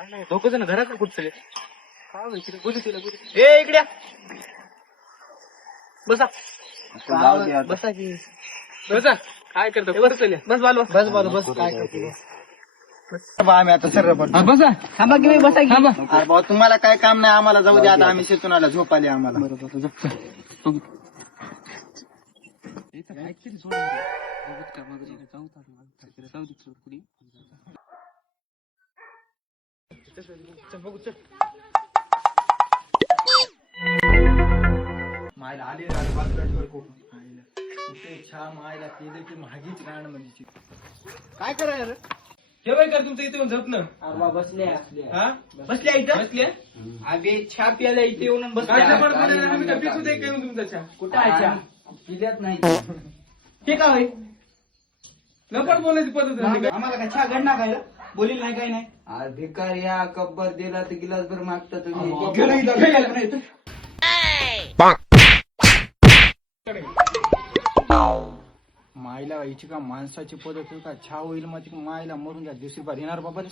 नाही दोघ जण घरात कुठे चले काय व्हायचं बोलू तिला बोलू ए इकड्या बसा बसा की बसा काय करतो बस चल बस बालू बस बालू बस काय करतो आम्ही आता सर्व बसा थांबा की बसा की अरे भाऊ तुम्हाला काय काम नाही आम्हाला जाऊ द्या आता आम्ही शेतून आला झोप आली आम्हाला बरोबर मायला आले छा मायला केलं की महागीच गाणं म्हणजे काय करायला ठेवाय कर तुमचं इथे येऊन झोपणं. बसल्या हा बसल्या इथं बसले अबे चहा प्यायला इथे येऊन काय बसल्या जबर बोलायला आम्ही का पिसू दे काय तुमचा चहा कुठं आहे चहा पिल्यात नाही ते काय होय लपड बोलायची पद्धत आहे का? आम्हाला काय चहा घडणार काय बोलील नाही काय नाही भिकार या कब्बर दिला तर गिलासभर मागता तुम्ही गेलं इथं, गेलं नाही इथं. मायला याची का माणसाची पद्धत का छा होईल मग मायला मरून द्या दुसरी बार येणार बाबा